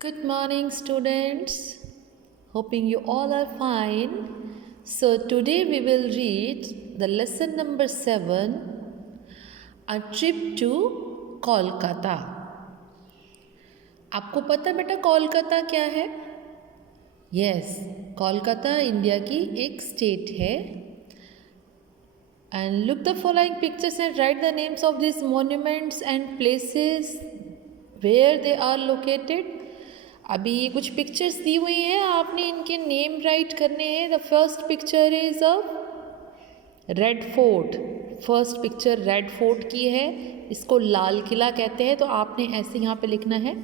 Good morning, students. Hoping you all are fine. So, today we will read the lesson number 7, A Trip to Kolkata. आपको पता बेटा कोलकाता क्या है? Yes, Kolkata India की एक state है. And look the following pictures and write the names of these monuments and places where they are located. अभी ये कुछ पिक्चर्स दी हुई हैं, आपने इनके नेम राइट करने हैं. The first picture is of red fort. First picture red fort की है, इसको लाल किला कहते हैं. तो आपने ऐसे यहाँ पे लिखना है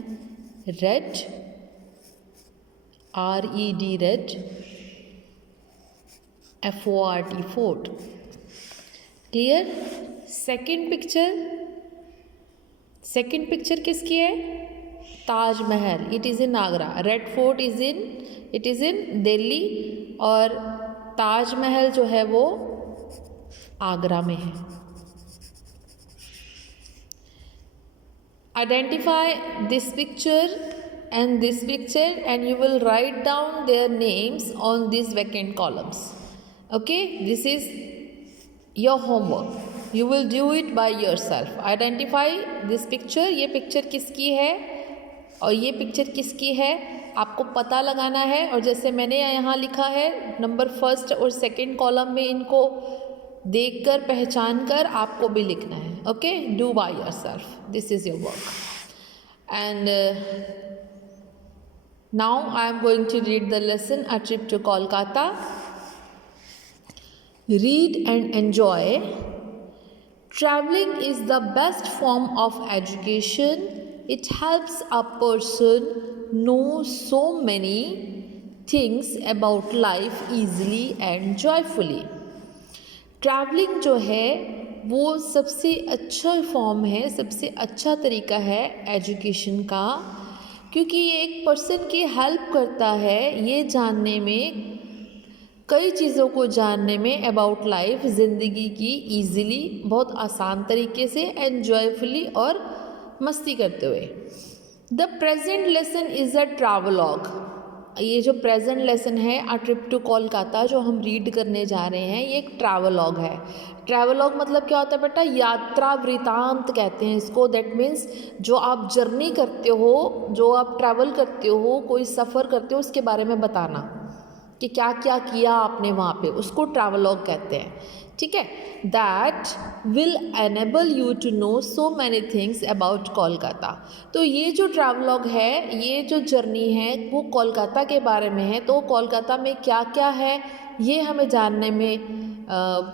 red, RED red, FORT fort. Clear? Second picture किसकी है? Taj Mahal. It is in Agra. Red fort it is in Delhi और ताजमहल जो है वो आगरा में है. Identify this picture and you will write down their names on this vacant columns. Okay, this is your homework. You will do it by yourself. Identify this picture. ये picture किसकी है और ये पिक्चर किसकी है आपको पता लगाना है. और जैसे मैंने यहाँ लिखा है, नंबर फर्स्ट और सेकंड कॉलम में इनको देखकर पहचान कर आपको भी लिखना है. Okay, do by yourself. This is your work. And now I am going to read the lesson a trip to Kolkata. Read and enjoy. Traveling is the best form of education. It helps a person know so many things about life easily and joyfully. Traveling जो है वो सबसे अच्छा form है, सबसे अच्छा तरीका है एजुकेशन का, क्योंकि ये एक पर्सन की हेल्प करता है ये जानने में, कई चीज़ों को जानने में अबाउट लाइफ, ज़िंदगी की, ईज़िली, बहुत आसान तरीके से, एन्जॉयफुली और मस्ती करते हुए. The present lesson is a travelogue. ये जो प्रेजेंट लेसन है अ ट्रिप टू कोलकाता जो हम रीड करने जा रहे हैं, ये एक ट्रैवलॉग है. ट्रैवलॉग मतलब क्या होता है बेटा? यात्रा वृतांत कहते हैं इसको. दैट मीन्स जो आप जर्नी करते हो, जो आप ट्रैवल करते हो, कोई सफ़र करते हो, उसके बारे में बताना कि क्या क्या किया आपने वहाँ पे, उसको ट्रैवलॉग कहते हैं. ठीक है? That will enable you to know so many things about Kolkata. तो ये जो ट्रैवलॉग है, ये जो जर्नी है, वो कोलकाता के बारे में है. तो कोलकाता में क्या क्या है ये हमें जानने में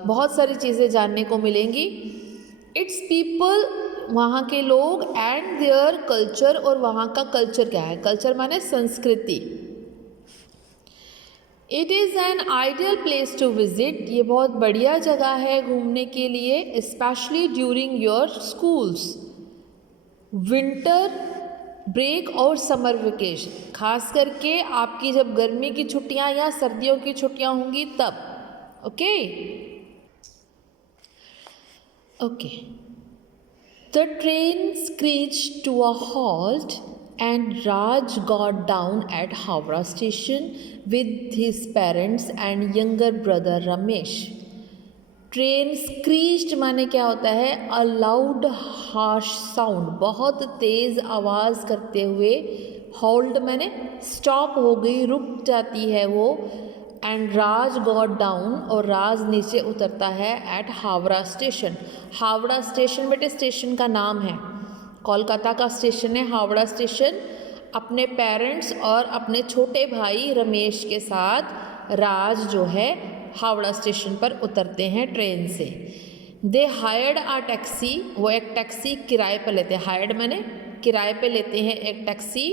बहुत सारी चीज़ें जानने को मिलेंगी. इट्स पीपल, वहाँ के लोग, एंड देयर कल्चर, और वहाँ का कल्चर क्या है? कल्चर माने संस्कृति. It is an ideal place to visit. ये बहुत बढ़िया जगह है घूमने के लिए, specially during your schools winter break और समर वेकेशन. खास करके आपकी जब गर्मी की छुट्टियां या सर्दियों की छुट्टियां होंगी तब. Okay okay. The train screeched to a halt and Raj got down at Howrah station with his parents and younger brother Ramesh. Train screeched माने क्या होता है? अ लाउड हार्श साउंड, बहुत तेज़ आवाज़ करते हुए. हॉल्ड माने स्टॉप हो गई, रुक जाती है वो. एंड राज गॉट डाउन, और राज नीचे उतरता है. At Howrah station. Howrah station बेटे स्टेशन का नाम है, कोलकाता का स्टेशन है हावड़ा स्टेशन. अपने पेरेंट्स और अपने छोटे भाई रमेश के साथ राज जो है हावड़ा स्टेशन पर उतरते हैं ट्रेन से. They hired a taxi. वो एक टैक्सी किराए पर लेते हैं. हायर्ड मैंने किराए पे लेते हैं एक taxi.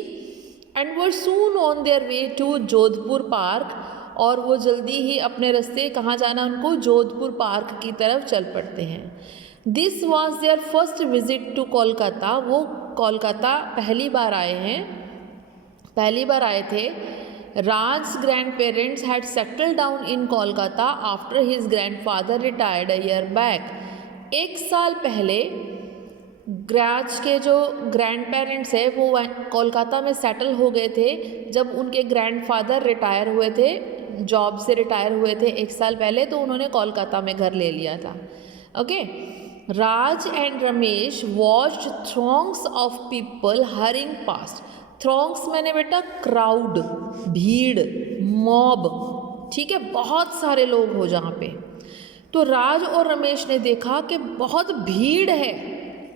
And were soon on their way to Jodhpur park. और वो जल्दी ही अपने रास्ते, कहाँ जाना उनको? जोधपुर पार्क की तरफ चल पड़ते हैं. This was their first visit to Kolkata. वो कोलकाता पहली बार आए थे. Raj grandparents had settled down in Kolkata after his grandfather retired a year back. 1 साल पहले राज के जो ग्रैंड पेरेंट्स है वो कोलकाता में सेटल हो गए थे जब उनके ग्रैंडफादर रिटायर हुए थे, जॉब से रिटायर हुए थे 1 साल पहले, तो उन्होंने कोलकाता में घर ले लिया था. ओके. Raj and Ramesh watched throngs of people hurrying past. Throngs मैंने बेटा क्राउड, भीड़, मॉब, ठीक है, बहुत सारे लोग हो जहाँ पे. तो राज और रमेश ने देखा कि बहुत भीड़ है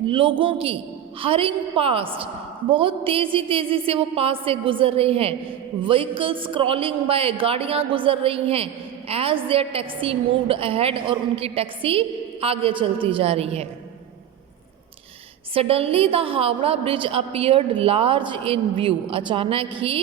लोगों की, हरिंग पास्ट, बहुत तेज़ी तेज़ी से वो पास से गुजर रहे हैं. व्हीकल्स क्रॉलिंग बाय, गाड़ियाँ गुजर रही हैं. As their taxi moved ahead, और उनकी टैक्सी आगे चलती जा रही है. Suddenly the Howrah bridge appeared large in view. अचानक ही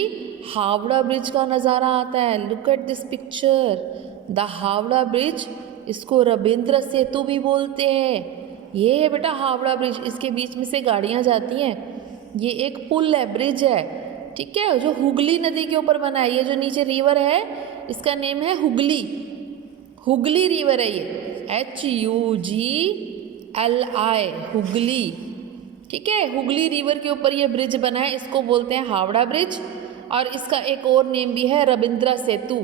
हावड़ा ब्रिज का नज़ारा आता है. Look at this picture. The Howrah bridge, इसको रविंद्र सेतु भी बोलते हैं. ये है बेटा हावड़ा ब्रिज, इसके बीच में से गाड़ियाँ जाती हैं. ये एक पुल है, ब्रिज है, ठीक है, जो हुगली नदी के ऊपर बना है. ये जो नीचे रिवर है इसका नेम है हुगली. हुगली रिवर है ये, HUGLI, हुगली, ठीक है. हुगली रिवर के ऊपर ये ब्रिज बना है, इसको बोलते हैं हावड़ा ब्रिज. और इसका एक और नेम भी है रविंद्र सेतु.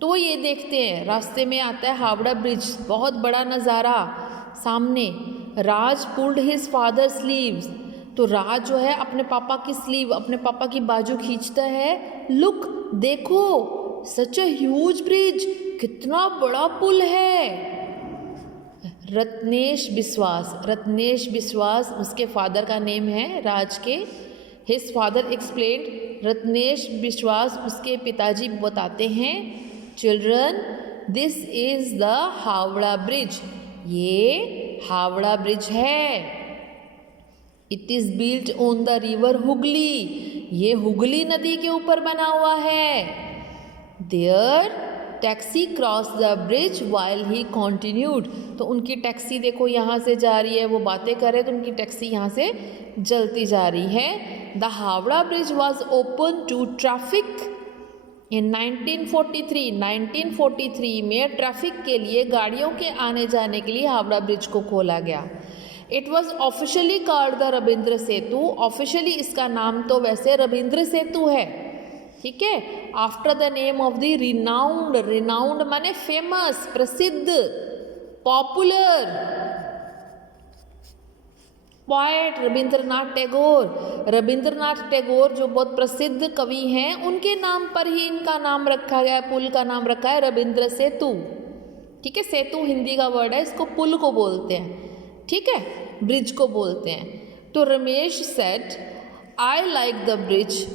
तो वो ये देखते हैं, रास्ते में आता है हावड़ा ब्रिज, बहुत बड़ा नज़ारा सामने. राज पुल्ड हिज फादर स्लीव्स. तो राज जो है अपने पापा की स्लीव, अपने पापा की बाजू खींचता है. लुक, देखो, सच अ ह्यूज ब्रिज, कितना बड़ा पुल है. रत्नेश विश्वास, रत्नेश विश्वास उसके फादर का नेम है राज के. His father explained. रत्नेश विश्वास उसके पिताजी बताते हैं, children, this is the Howrah bridge. ये हावड़ा ब्रिज है. It is built on the river Hooghly. ये हुगली नदी के ऊपर बना हुआ है. Their taxi cross the bridge while he continued. तो उनकी टैक्सी देखो यहाँ से जा रही है, वो बातें कर रहे तो उनकी टैक्सी यहाँ से जलती जा रही है. The Howrah bridge was open to traffic in 1943. 1943 में ट्रैफिक के लिए, गाड़ियों के आने जाने के लिए हावड़ा ब्रिज को खोला गया. It was officially called the Ravindra Setu. Officially इसका नाम तो वैसे रविंद्र सेतु है, ठीक है, after the name of the renowned. Renowned माने फेमस, प्रसिद्ध, पॉपुलर पोएट रविंद्रनाथ टैगोर. रविंद्रनाथ टैगोर जो बहुत प्रसिद्ध कवि हैं, उनके नाम पर ही इनका नाम रखा गया है. पुल का नाम रखा है रविंद्र सेतु, ठीक है. सेतु हिंदी का वर्ड है, इसको पुल को बोलते हैं, ठीक है, ब्रिज को बोलते हैं. तो Ramesh said, I like the bridge.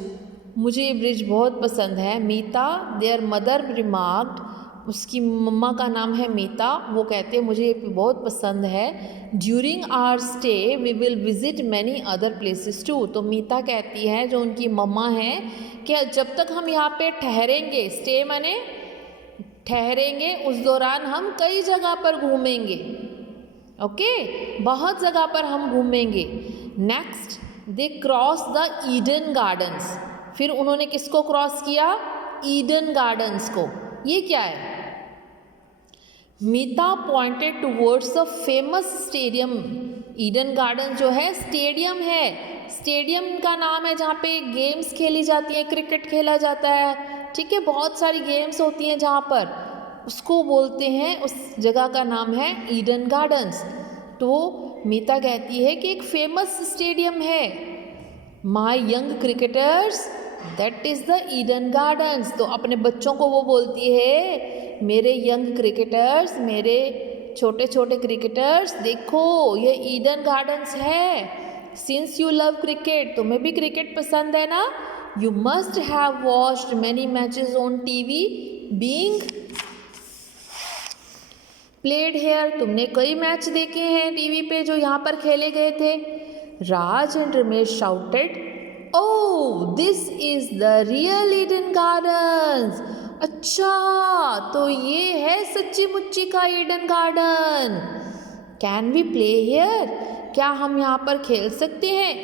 मुझे ये ब्रिज बहुत पसंद है. मीता, देयर मदर रिमार्क्ड. उसकी मम्मा का नाम है मीता. वो कहते हैं मुझे ये बहुत पसंद है. During our stay we will visit many other places too. तो मीता कहती है, जो उनकी मम्मा है, कि जब तक हम यहाँ पे ठहरेंगे, स्टे माने ठहरेंगे, उस दौरान हम कई जगह पर घूमेंगे. ओके, बहुत जगह पर हम घूमेंगे. Next they cross the Eden gardens. फिर उन्होंने किसको क्रॉस किया? ईडन गार्डन्स को. ये क्या है? Meeta pointed towards the famous stadium. Eden Garden जो है स्टेडियम है. स्टेडियम का नाम है जहाँ पे गेम्स खेली जाती हैं, क्रिकेट खेला जाता है, ठीक है, बहुत सारी गेम्स होती हैं जहाँ पर, उसको बोलते हैं, उस जगह का नाम है ईडन गार्डन्स. तो मीता कहती है कि एक फेमस स्टेडियम है. My young cricketers, that is the Eden gardens. तो अपने बच्चों को वो बोलती है, मेरे यंग क्रिकेटर्स, मेरे छोटे छोटे क्रिकेटर्स, देखो ये ईडन गार्डन्स है. सिंस यू लव क्रिकेट, तुम्हें भी क्रिकेट पसंद है ना, you must have watched many matches on TV being played here. तुमने कई मैच देखे हैं टीवी पे जो यहाँ पर खेले गए थे. Raj and Ramesh shouted, oh this is the real Eden Gardens. अच्छा, तो ये है सच्ची मुच्ची का Eden Garden. Can we play here? क्या हम यहाँ पर खेल सकते हैं?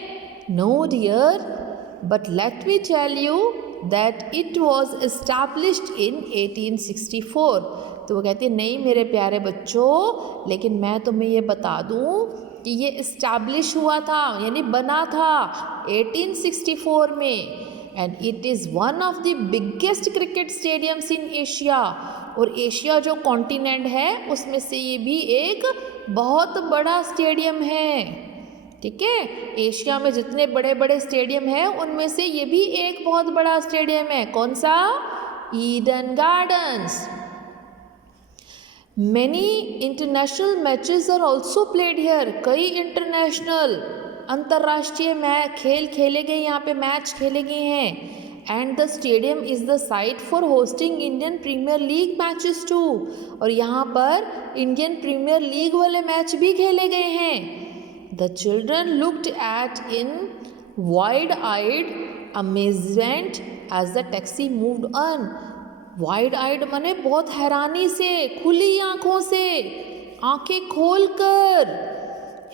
No dear, but let me tell you that it was established in 1864. तो वो कहते हैं, नहीं मेरे प्यारे बच्चों, लेकिन मैं तुम्हें ये बता दूँ कि ये इस्टेब्लिश हुआ था यानी बना था 1864 में, and it is one of the biggest cricket stadiums in Asia. और एशिया जो कॉन्टिनेंट है उसमें से ये भी एक बहुत बड़ा स्टेडियम है। ठीक है, एशिया में जितने बड़े बड़े स्टेडियम हैं उनमें से ये भी एक बहुत बड़ा स्टेडियम है। कौन सा? Eden gardens. Many international matches are also played here. कई इंटरनेशनल अंतर्राष्ट्रीय खेल खेले गए, यहाँ पे मैच खेले गए हैं। And the stadium is the site for hosting Indian premier league matches too. और यहाँ पर इंडियन प्रीमियर लीग वाले मैच भी खेले गए हैं। The children looked at in wide eyed amazement as the taxi moved on. Wide eyed माने बहुत हैरानी से, खुली आंखों से, आंखें खोलकर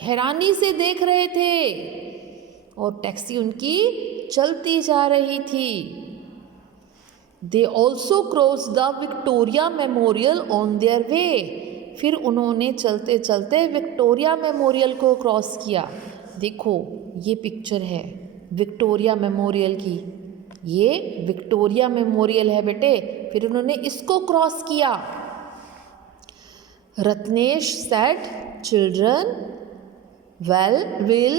हैरानी से देख रहे थे और टैक्सी उनकी चलती जा रही थी। They also cross the Victoria memorial on their वे। फिर उन्होंने चलते चलते विक्टोरिया मेमोरियल को क्रॉस किया। देखो ये पिक्चर है विक्टोरिया मेमोरियल की, ये विक्टोरिया मेमोरियल है बेटे। फिर उन्होंने इसको क्रॉस किया। Ratnesh said, children will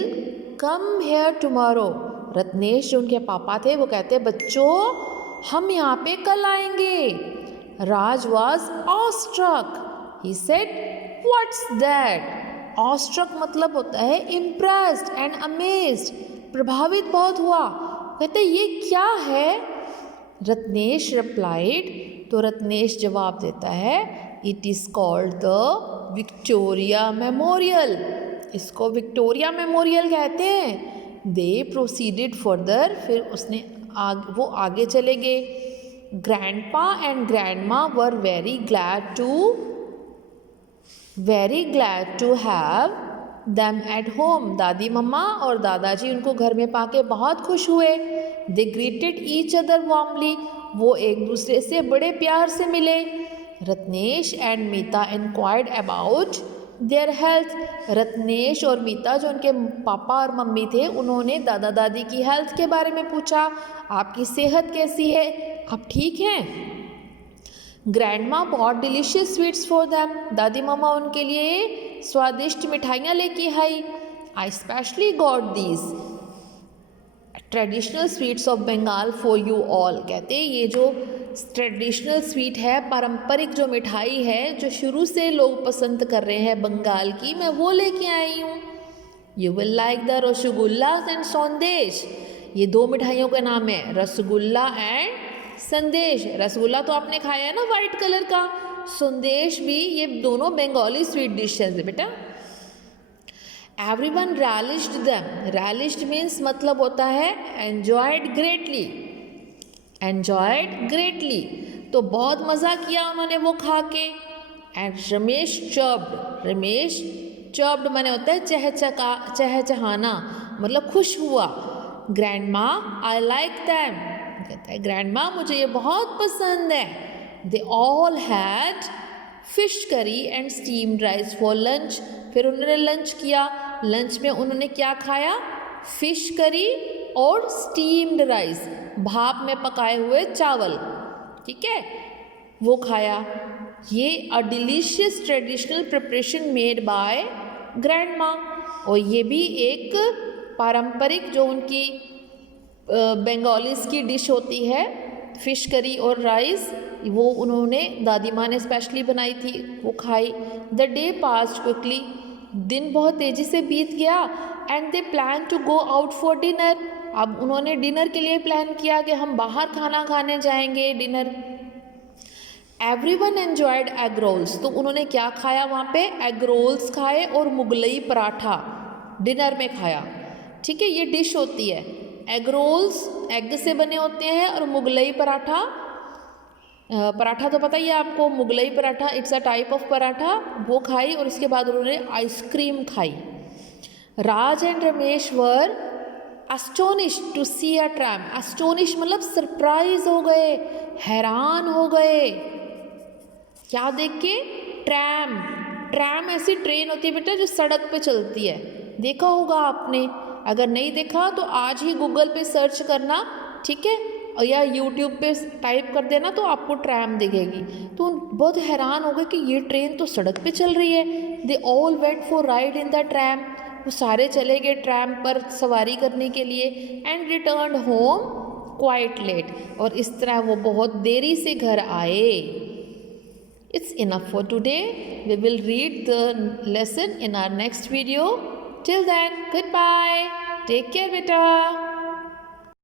come here tomorrow. Ratnesh जो उनके पापा थे वो कहते बच्चों हम यहाँ पे कल आएंगे। Raj was awestruck. He said what's that. Awestruck मतलब होता है इम्प्रेस्ड एंड अमेज्ड, प्रभावित बहुत हुआ। कहते ये क्या है? रत्नेश रिप्लाइड, तो रत्नेश जवाब देता है it is called the Victoria memorial. इसको विक्टोरिया मेमोरियल कहते हैं। दे प्रोसीडेड फर्दर, फिर उसने वो आगे चले गए। Grandpa and grandma were very glad to have them at home. दादी मम्मा और दादाजी उनको घर में पाके बहुत खुश हुए। They greeted each other warmly, वो एक दूसरे से बड़े प्यार से मिले। Ratnesh and Meeta inquired about their health. Ratnesh और मीता जो उनके पापा और मम्मी थे उन्होंने दादा दादी की हेल्थ के बारे में पूछा, आपकी सेहत कैसी है, आप ठीक हैं? Grandma bought delicious sweets for them. दादी मम्मा उनके लिए स्वादिष्ट मिठाइयाँ लेके आई। I specially got these traditional sweets of Bengal for you all. कहते ये जो ट्रेडिशनल स्वीट है, पारंपरिक जो मिठाई है जो शुरू से लोग पसंद कर रहे हैं बंगाल की, मैं वो लेके आई हूँ। You will like the rasgulla and संदेश। ये दो मिठाइयों का नाम है, रसगुल्ला एंड संदेश। रसगुल्ला तो आपने खाया है ना वाइट कलर का, संदेश भी, ये दोनों बंगाली स्वीट डिशेज है बेटा। Everyone relished them. Relished means मतलब होता है एंजॉयड ग्रेटली। एंजॉयड ग्रेटली तो बहुत मज़ा किया उन्होंने वो खा के। एंड रमेश चर्ब्ड। रमेश चर्ब्ड माने होता है चहचहाना, मतलब खुश हुआ। Grandma I like them. कहता है ग्रैंडमा मुझे ये बहुत पसंद है। They all had fish curry and steamed rice for lunch. फिर उन्होंने लंच किया। लंच में उन्होंने क्या खाया? फिश करी और स्टीम्ड राइस, भाप में पकाए हुए चावल, ठीक है, वो खाया। ये अ delicious traditional preparation made by grandma. और ये भी एक पारंपरिक जो उनकी बंगालीज की डिश होती है, फ़िश करी और राइस, वो उन्होंने दादी माँ ने स्पेशली बनाई थी, वो खाई। The day passed quickly. दिन बहुत तेज़ी से बीत गया। And they plan to go out for dinner. अब उन्होंने डिनर के लिए प्लान किया कि हम बाहर खाना खाने जाएंगे, dinner. Everyone enjoyed egg rolls. तो उन्होंने क्या खाया वहाँ पे? एग रोल्स खाए और मुगलई पराठा डिनर में खाया, ठीक है, ये डिश होती है। एग रोल्स एग से बने होते हैं और मुगलई पराठा, पराठा तो पता ही है आपको, Mughlai paratha it's a type of paratha, वो खाई। और उसके बाद उन्होंने आइसक्रीम खाई। Raj and Ramesh were astonish to see a tram. Astonish मतलब सरप्राइज हो गए, हैरान हो गए, क्या देख के? ट्रैम। ट्रैम ऐसी ट्रेन होती है बेटा जो सड़क पे चलती है, देखा होगा आपने। अगर नहीं देखा तो आज ही गूगल पे सर्च करना, ठीक है, या यूट्यूब पे टाइप कर देना तो आपको ट्रैम दिखेगी। तो बहुत हैरान हो गए कि ये ट्रेन तो सड़क पे चल रही है। They all went for ride in the tram, वो सारे चले गए ट्रैम पर सवारी करने के लिए। And return home quite late, और इस तरह वो बहुत देरी से घर आए। It's enough for today. We will read the lesson in our next video. Till then, goodbye. Take care, beta.